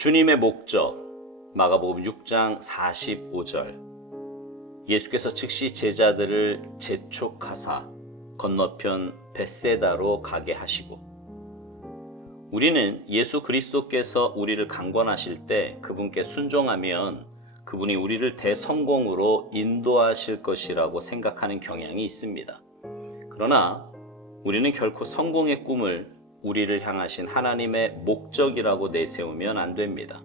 주님의 목적, 마가복음 6장 45절. 예수께서 즉시 제자들을 재촉하사 건너편 벳세다로 가게 하시고. 우리는 예수 그리스도께서 우리를 강권하실 때 그분께 순종하면 그분이 우리를 대성공으로 인도하실 것이라고 생각하는 경향이 있습니다. 그러나 우리는 결코 성공의 꿈을 우리를 향하신 하나님의 목적이라고 내세우면 안 됩니다.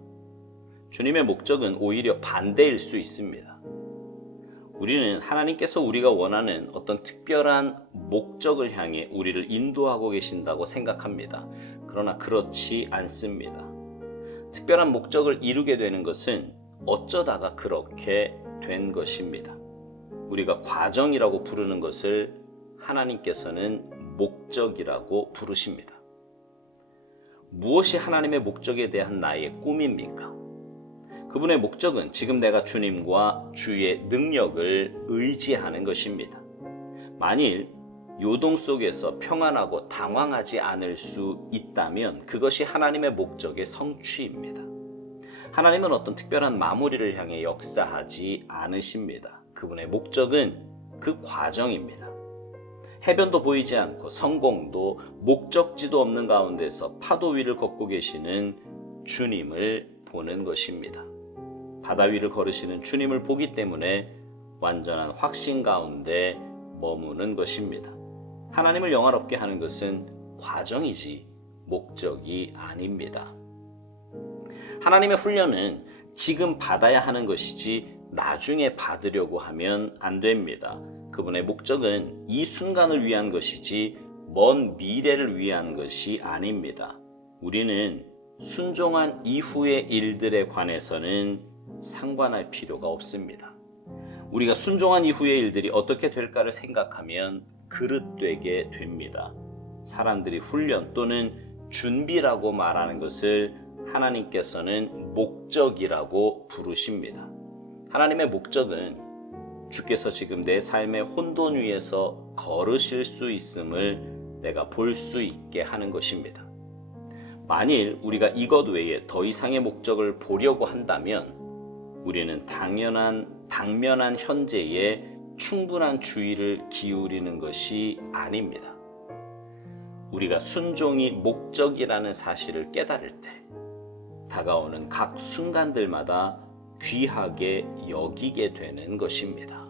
주님의 목적은 오히려 반대일 수 있습니다. 우리는 하나님께서 우리가 원하는 어떤 특별한 목적을 향해 우리를 인도하고 계신다고 생각합니다. 그러나 그렇지 않습니다. 특별한 목적을 이루게 되는 것은 어쩌다가 그렇게 된 것입니다. 우리가 과정이라고 부르는 것을 하나님께서는 목적이라고 부르십니다. 무엇이 하나님의 목적에 대한 나의 꿈입니까? 그분의 목적은 지금 내가 주님과 주의 능력을 의지하는 것입니다. 만일 요동 속에서 평안하고 당황하지 않을 수 있다면 그것이 하나님의 목적의 성취입니다. 하나님은 어떤 특별한 마무리를 향해 역사하지 않으십니다. 그분의 목적은 그 과정입니다. 해변도 보이지 않고 성공도 목적지도 없는 가운데서 파도 위를 걷고 계시는 주님을 보는 것입니다. 바다 위를 걸으시는 주님을 보기 때문에 완전한 확신 가운데 머무는 것입니다. 하나님을 영화롭게 하는 것은 과정이지 목적이 아닙니다. 하나님의 훈련은 지금 받아야 하는 것이지 나중에 받으려고 하면 안 됩니다. 그분의 목적은 이 순간을 위한 것이지 먼 미래를 위한 것이 아닙니다. 우리는 순종한 이후의 일들에 관해서는 상관할 필요가 없습니다. 우리가 순종한 이후의 일들이 어떻게 될까를 생각하면 그릇되게 됩니다. 사람들이 훈련 또는 준비라고 말하는 것을 하나님께서는 목적이라고 부르십니다. 하나님의 목적은 주께서 지금 내 삶의 혼돈 위에서 걸으실 수 있음을 내가 볼 수 있게 하는 것입니다. 만일 우리가 이것 외에 더 이상의 목적을 보려고 한다면 우리는 당면한 현재에 충분한 주의를 기울이는 것이 아닙니다. 우리가 순종이 목적이라는 사실을 깨달을 때 다가오는 각 순간들마다 귀하게 여기게 되는 것입니다.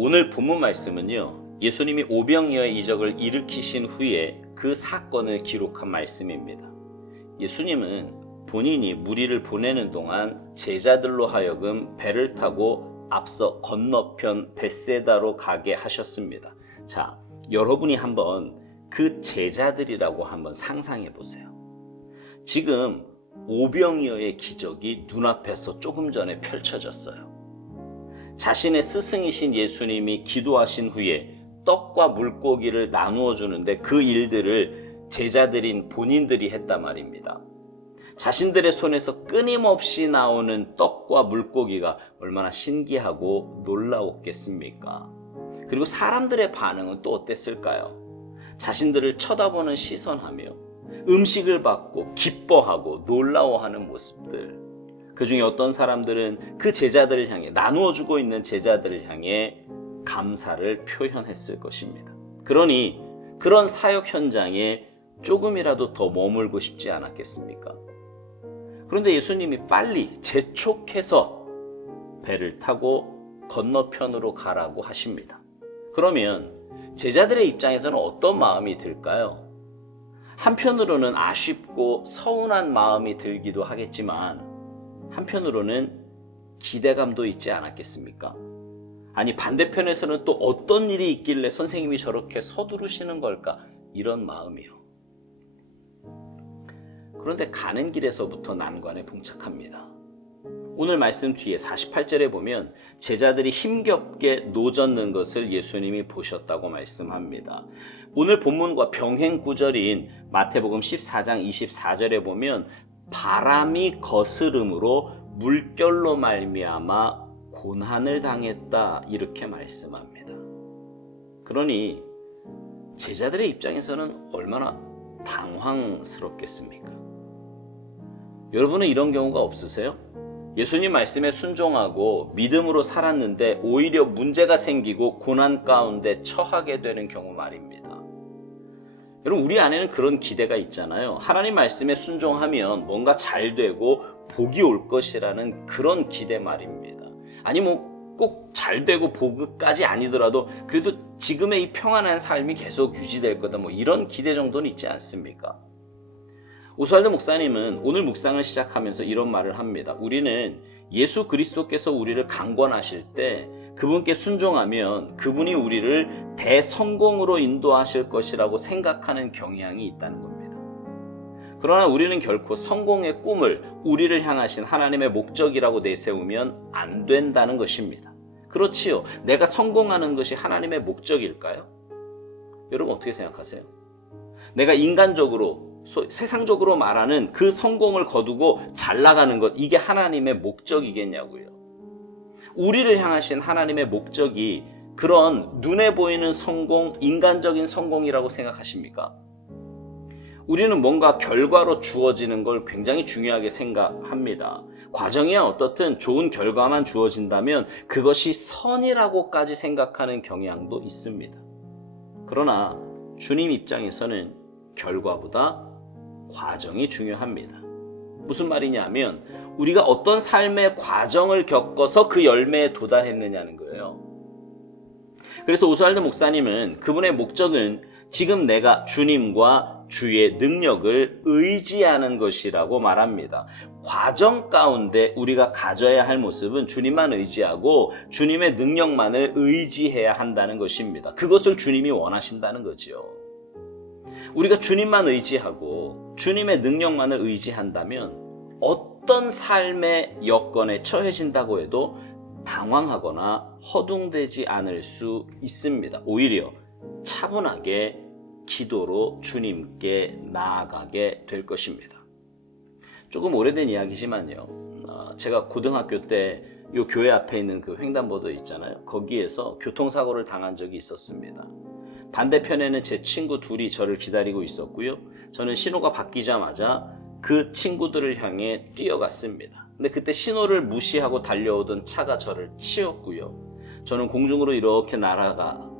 오늘 본문 말씀은요, 예수님이 오병이어의 이적을 일으키신 후에 그 사건을 기록한 말씀입니다. 예수님은 본인이 무리를 보내는 동안 제자들로 하여금 배를 타고 앞서 건너편 벳세다로 가게 하셨습니다. 자, 여러분이 한번 그 제자들이라고 한번 상상해 보세요. 지금 오병이어의 기적이 눈앞에서 조금 전에 펼쳐졌어요. 자신의 스승이신 예수님이 기도하신 후에 떡과 물고기를 나누어 주는데 그 일들을 제자들인 본인들이 했단 말입니다. 자신들의 손에서 끊임없이 나오는 떡과 물고기가 얼마나 신기하고 놀라웠겠습니까? 그리고 사람들의 반응은 또 어땠을까요? 자신들을 쳐다보는 시선하며 음식을 받고 기뻐하고 놀라워하는 모습들. 그 중에 어떤 사람들은 그 제자들을 향해, 나누어 주고 있는 제자들을 향해 감사를 표현했을 것입니다. 그러니 그런 사역 현장에 조금이라도 더 머물고 싶지 않았겠습니까? 그런데 예수님이 빨리 재촉해서 배를 타고 건너편으로 가라고 하십니다. 그러면 제자들의 입장에서는 어떤 마음이 들까요? 한편으로는 아쉽고 서운한 마음이 들기도 하겠지만 한편으로는 기대감도 있지 않았겠습니까? 아니, 반대편에서는 또 어떤 일이 있길래 선생님이 저렇게 서두르시는 걸까? 이런 마음이요. 그런데 가는 길에서부터 난관에 봉착합니다. 오늘 말씀 뒤에 48절에 보면 제자들이 힘겹게 노젓는 것을 예수님이 보셨다고 말씀합니다. 오늘 본문과 병행 구절인 마태복음 14장 24절에 보면 바람이 거스름으로 물결로 말미암아 고난을 당했다 이렇게 말씀합니다. 그러니 제자들의 입장에서는 얼마나 당황스럽겠습니까? 여러분은 이런 경우가 없으세요? 예수님 말씀에 순종하고 믿음으로 살았는데 오히려 문제가 생기고 고난 가운데 처하게 되는 경우 말입니다. 여러분, 우리 안에는 그런 기대가 있잖아요. 하나님 말씀에 순종하면 뭔가 잘 되고 복이 올 것이라는 그런 기대 말입니다. 아니 꼭 잘 되고 복까지 아니더라도 그래도 지금의 이 평안한 삶이 계속 유지될 거다, 이런 기대 정도는 있지 않습니까? 오스왈드 목사님은 오늘 묵상을 시작하면서 이런 말을 합니다. 우리는 예수 그리스도께서 우리를 강권하실 때 그분께 순종하면 그분이 우리를 대성공으로 인도하실 것이라고 생각하는 경향이 있다는 겁니다. 그러나 우리는 결코 성공의 꿈을 우리를 향하신 하나님의 목적이라고 내세우면 안 된다는 것입니다. 그렇지요. 내가 성공하는 것이 하나님의 목적일까요? 여러분 어떻게 생각하세요? 내가 인간적으로 세상적으로 말하는 그 성공을 거두고 잘 나가는 것, 이게 하나님의 목적이겠냐고요. 우리를 향하신 하나님의 목적이 그런 눈에 보이는 성공, 인간적인 성공이라고 생각하십니까? 우리는 뭔가 결과로 주어지는 걸 굉장히 중요하게 생각합니다. 과정이야 어떻든 좋은 결과만 주어진다면 그것이 선이라고까지 생각하는 경향도 있습니다. 그러나 주님 입장에서는 결과보다 과정이 중요합니다. 무슨 말이냐면 우리가 어떤 삶의 과정을 겪어서 그 열매에 도달했느냐는 거예요. 그래서 오스왈드 목사님은 그분의 목적은 지금 내가 주님과 주의 능력을 의지하는 것이라고 말합니다. 과정 가운데 우리가 가져야 할 모습은 주님만 의지하고 주님의 능력만을 의지해야 한다는 것입니다. 그것을 주님이 원하신다는 거죠. 우리가 주님만 의지하고 주님의 능력만을 의지한다면 어떤 삶의 여건에 처해진다고 해도 당황하거나 허둥대지 않을 수 있습니다. 오히려 차분하게 기도로 주님께 나아가게 될 것입니다. 조금 오래된 이야기지만요. 제가 고등학교 때 요 교회 앞에 있는 그 횡단보도 있잖아요. 거기에서 교통사고를 당한 적이 있었습니다. 반대편에는 제 친구 둘이 저를 기다리고 있었고요. 저는 신호가 바뀌자마자 그 친구들을 향해 뛰어갔습니다. 근데 그때 신호를 무시하고 달려오던 차가 저를 치었고요. 저는 공중으로 이렇게 날아가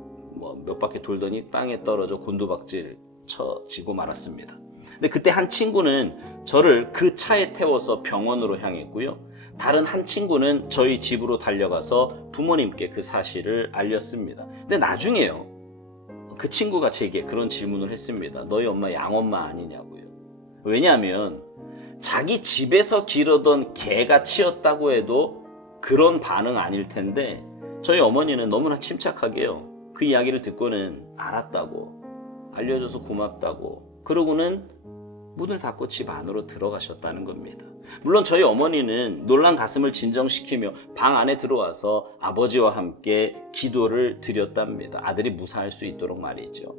몇 바퀴 돌더니 땅에 떨어져 곤두박질 쳐지고 말았습니다. 근데 그때 한 친구는 저를 그 차에 태워서 병원으로 향했고요. 다른 한 친구는 저희 집으로 달려가서 부모님께 그 사실을 알렸습니다. 근데 나중에요. 그 친구가 제게 그런 질문을 했습니다. 너희 엄마 양엄마 아니냐고요. 왜냐하면 자기 집에서 기르던 개가 치였다고 해도 그런 반응 아닐 텐데 저희 어머니는 너무나 침착하게요. 그 이야기를 듣고는 알았다고, 알려줘서 고맙다고, 그러고는 문을 닫고 집 안으로 들어가셨다는 겁니다. 물론 저희 어머니는 놀란 가슴을 진정시키며 방 안에 들어와서 아버지와 함께 기도를 드렸답니다. 아들이 무사할 수 있도록 말이죠.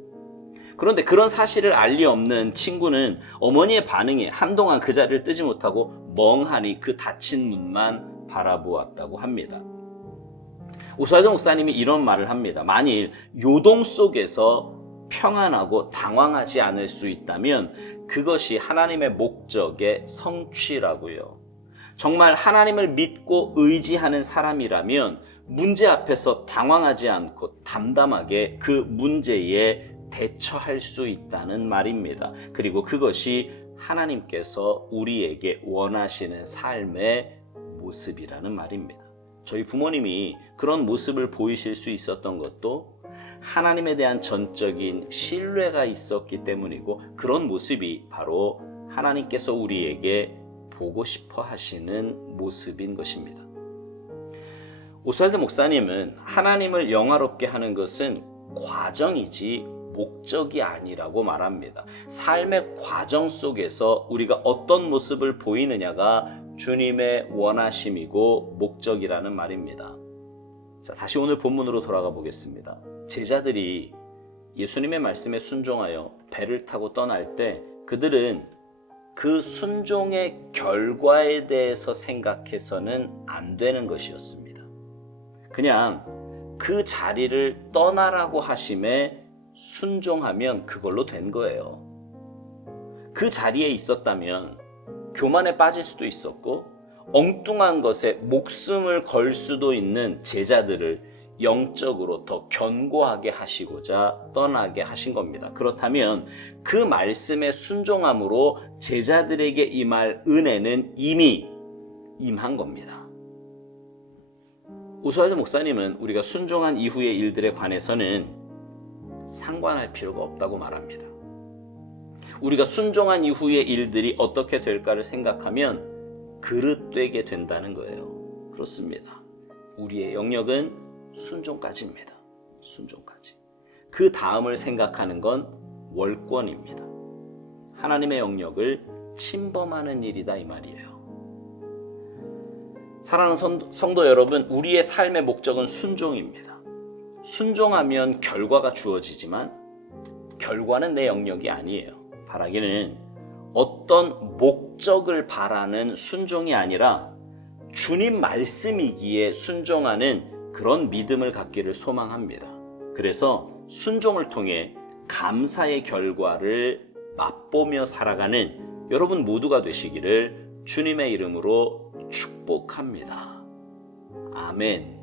그런데 그런 사실을 알 리 없는 친구는 어머니의 반응에 한동안 그 자리를 뜨지 못하고 멍하니 그 닫힌 문만 바라보았다고 합니다. 오스왈드 목사님이 이런 말을 합니다. 만일 요동 속에서 평안하고 당황하지 않을 수 있다면 그것이 하나님의 목적의 성취라고요. 정말 하나님을 믿고 의지하는 사람이라면 문제 앞에서 당황하지 않고 담담하게 그 문제에 대처할 수 있다는 말입니다. 그리고 그것이 하나님께서 우리에게 원하시는 삶의 모습이라는 말입니다. 저희 부모님이 그런 모습을 보이실 수 있었던 것도 하나님에 대한 전적인 신뢰가 있었기 때문이고, 그런 모습이 바로 하나님께서 우리에게 보고 싶어 하시는 모습인 것입니다. 오스왈드 목사님은 하나님을 영화롭게 하는 것은 과정이지 목적이 아니라고 말합니다. 삶의 과정 속에서 우리가 어떤 모습을 보이느냐가 주님의 원하심이고 목적이라는 말입니다. 자, 다시 오늘 본문으로 돌아가 보겠습니다. 제자들이 예수님의 말씀에 순종하여 배를 타고 떠날 때 그들은 그 순종의 결과에 대해서 생각해서는 안 되는 것이었습니다. 그냥 그 자리를 떠나라고 하심에 순종하면 그걸로 된 거예요. 그 자리에 있었다면 교만에 빠질 수도 있었고 엉뚱한 것에 목숨을 걸 수도 있는 제자들을 영적으로 더 견고하게 하시고자 떠나게 하신 겁니다. 그렇다면 그 말씀에 순종함으로 제자들에게 임할 은혜는 이미 임한 겁니다. 오스왈드 목사님은 우리가 순종한 이후의 일들에 관해서는 상관할 필요가 없다고 말합니다. 우리가 순종한 이후의 일들이 어떻게 될까를 생각하면 그릇되게 된다는 거예요. 그렇습니다. 우리의 영역은 순종까지입니다. 순종까지. 그 다음을 생각하는 건 월권입니다. 하나님의 영역을 침범하는 일이다 이 말이에요. 사랑하는 성도 여러분, 우리의 삶의 목적은 순종입니다. 순종하면 결과가 주어지지만 결과는 내 영역이 아니에요. 바라기는 어떤 목적을 바라는 순종이 아니라 주님 말씀이기에 순종하는 그런 믿음을 갖기를 소망합니다. 그래서 순종을 통해 감사의 결과를 맛보며 살아가는 여러분 모두가 되시기를 주님의 이름으로 축복합니다. 아멘.